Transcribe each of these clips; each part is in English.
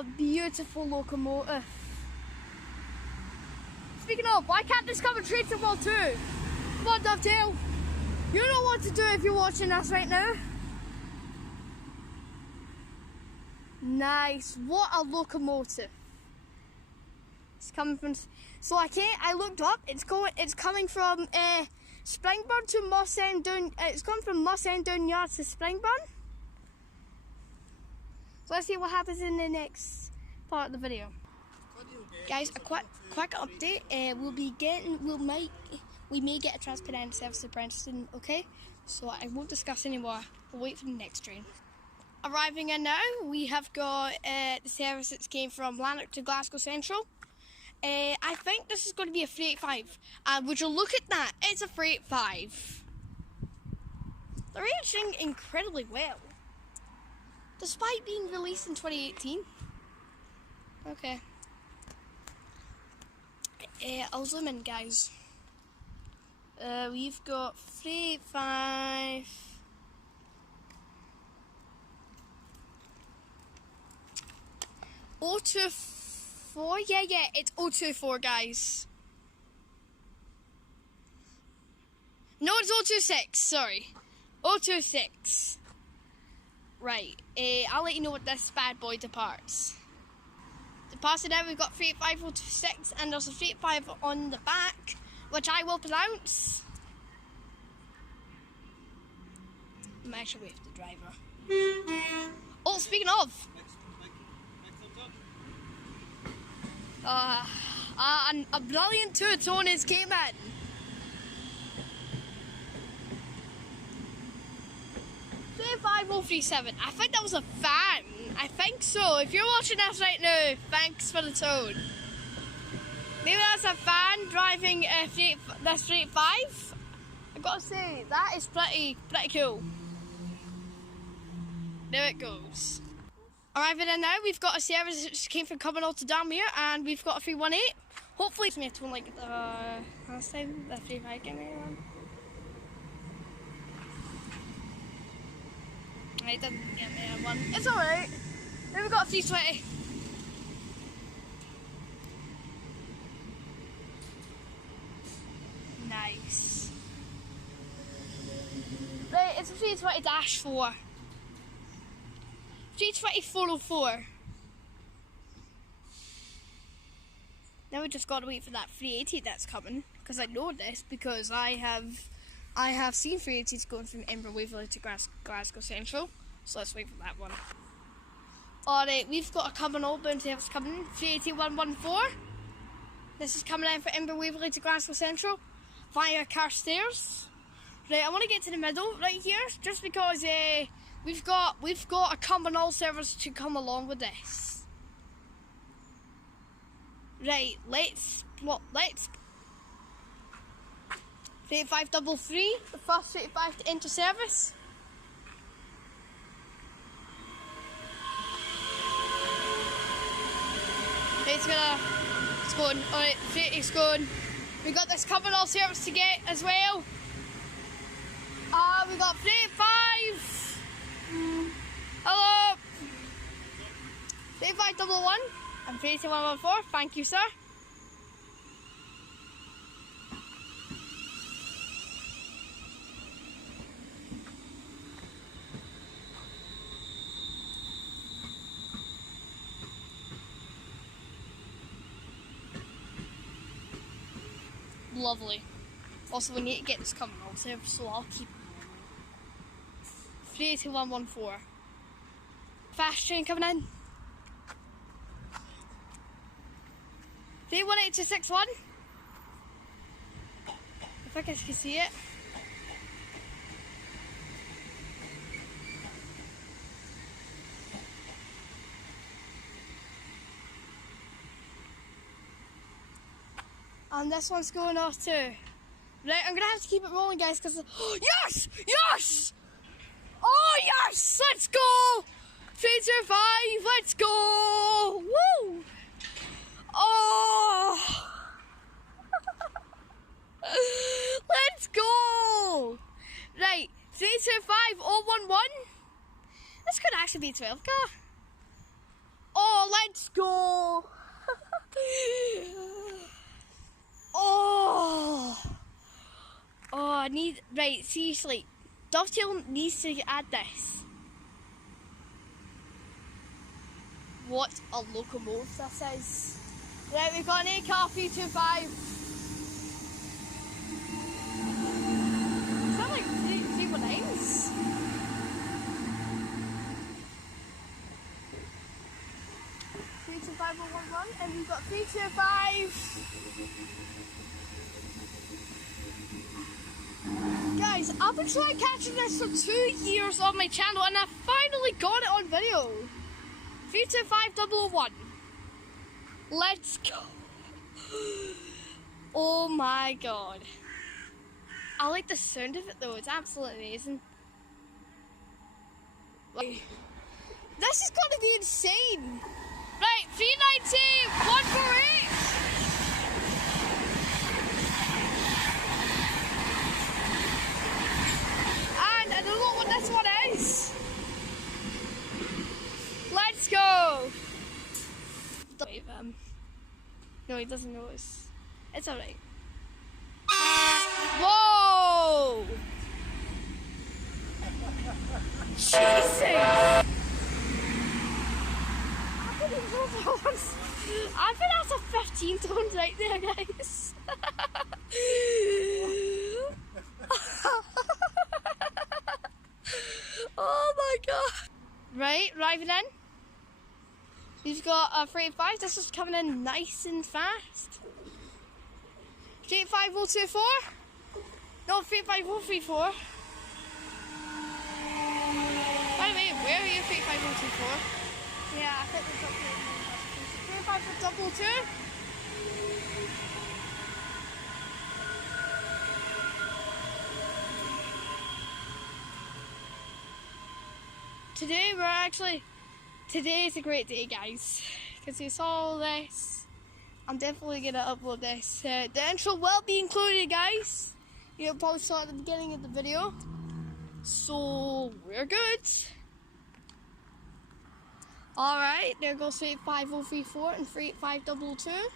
a beautiful locomotive. Speaking of, why can't this come and trade to World 2? Come on, Dovetail. You know what to do if you're watching us right now. Nice. What a locomotive. It's coming from. So I looked up. It's coming from Springburn to Moss End down. It's coming from Moss End down Yard to Springburn. So let's see what happens in the next part of the video. Guys, a quick update. We may get a transparent service to Preston. Okay, so I won't discuss anymore. We'll wait for the next train. Arriving in now, we have got the service that came from Lanark to Glasgow Central. I think this is going to be a 385. Would you look at that? It's a 385. They're aging incredibly well, despite being released in 2018. Okay. I'll zoom in, guys. We've got 385. 024? Yeah, it's 024, guys. No, it's 026, sorry. 026. Right, I'll let you know what this bad boy departs. Departing now, we've got 38506, and there's a 385 on the back, which I will pronounce. I'm actually waiting for the driver. Oh, speaking of. A brilliant two-tone has came in. $55037. I think that was a fan. I think so. If you're watching this right now, thanks for the tone. Maybe that's a fan driving this 385. I gotta say, that is pretty cool. There it goes. Arriving in now, we've got a service that came from Cumbernauld to Dalmuir, and we've got a 318. Hopefully it's me tone like the last time, the 35 came around. It didn't get me a one. It's alright. Then we've got a 320. Nice. Right, it's a 320-4. 320-404. Now we just got to wait for that 380 that's coming, because I know this because I have seen 380s going from Edinburgh Waverley to Glasgow Central, so let's wait for that one. Alright, we've got a Cumbernauld bound service coming, 380-114. This is coming in for Edinburgh Waverley to Glasgow Central via Carstairs. Right, I want to get to the middle right here, just because we've got a Cumbernauld service to come along with this. Right, let's 3533, the first 35 to enter service. Right, it's going. Alright, it's going. We got this Cumbernauld service to get as well. We got 35. Hello. 3511 and 38114. Thank you, sir. Lovely. Also, we need to get this Cumbernauld service, so I'll keep 38114. Fast train coming in. 318261. I think I can see it. And this one's going off too. Right, I'm gonna have to keep it rolling, guys, because yes! Yes! Oh yes! Let's go! 325, let's go! Woo! Oh! Let's go! Right, 325011. This could actually be 12 car. Oh, let's go. Oh. Oh, I need, right, seriously. Dovetail needs to add this. What a locomotive this is. Right, we've got an A-car 325. Is that like 319s? And we've got 325. Guys, I've been trying catching this for 2 years on my channel and I finally got it on video. 325001. Let's go. Oh my god. I like the sound of it though, it's absolutely amazing. This is gonna be insane. Right, 390, 148. And I don't know what this one is. Let's go. No, he doesn't notice. It's alright. Whoa! Jesus! I think that's a 15 tons right there, guys. Oh my god. Right, arriving in. We've got a 35. This is coming in nice and fast. 35024. No, 35034. By the way, where are you, 35024? Yeah, I think we've got 35022. Today is a great day, guys, because you saw all this. I'm definitely going to upload this. The intro will be included, guys. You probably saw it at the beginning of the video. So, we're good. Alright, there goes 35034 and 38522.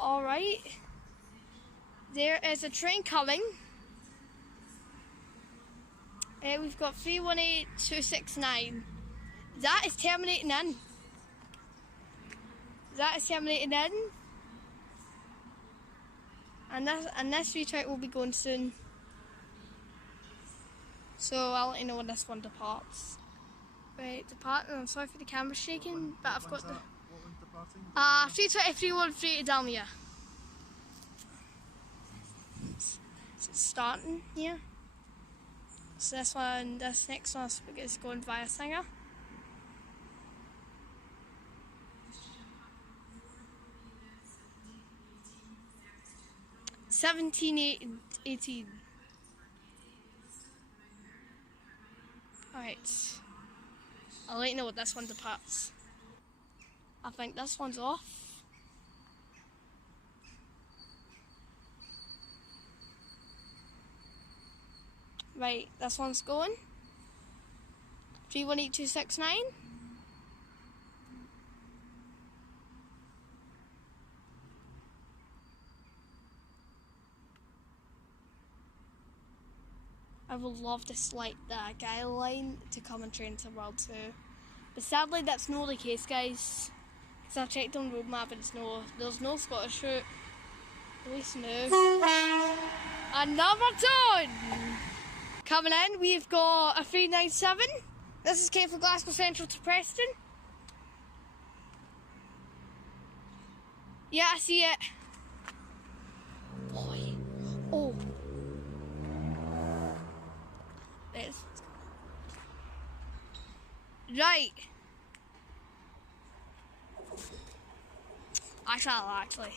Alright, there is a train coming. We've got 318269. That is terminating in. That is terminating in. And this retrack will be going soon. So I'll let you know when this one departs. Right, departing. I'm sorry for the camera shaking, but I've got the 32313 to Dalmia. So it's starting here. So this next one is going via Singer. 1718. Alright. I'll let you know what this one departs. I think this one's off. Right, this one's going. 318269. I would love to select the guy line to come and train to World 2. But sadly that's not the case, guys. Because I've checked on roadmap and there's no Scottish route. At least no. Another ton! Coming in, we've got a 397. This is came from Glasgow Central to Preston. Yeah, I see it. Boy. Oh. Right. I shall actually.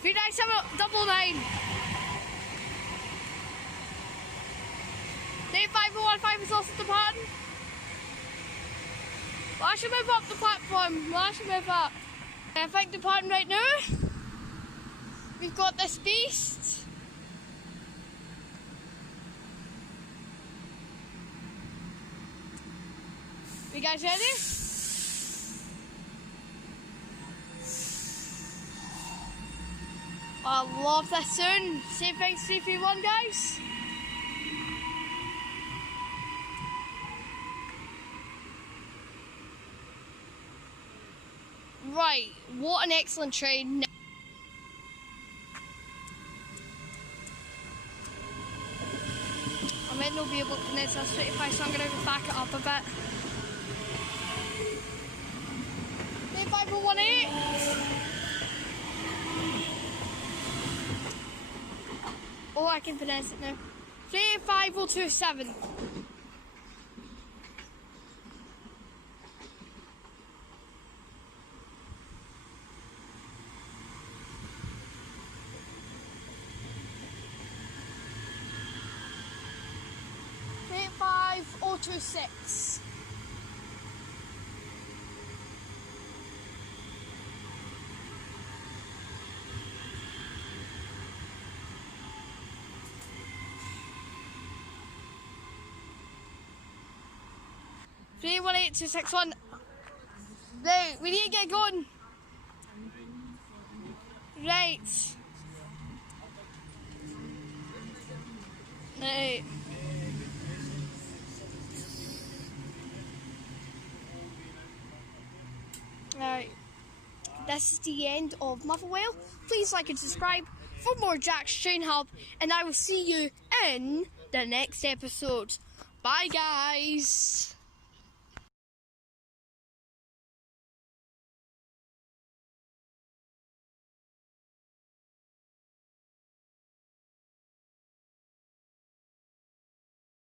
397 999. 3515 is also departing. Well, I should move up the platform. Well, I should move up. I think departing right now. We've got this beast. You guys ready? I love this sound. Same thing, 3, 3, 1, guys. Right, what an excellent train. I might not be able to connect this 25, so I'm going to back it up a bit. 3518. Oh, I can finesse it now. 35027. Five or 26. Three, 1, 8, 2, 6, 1. Right, we need to get going. Right. Right. Right. This is the end of Motherwell. Please like and subscribe for more Jack's Train Hub, and I will see you in the next episode. Bye, guys.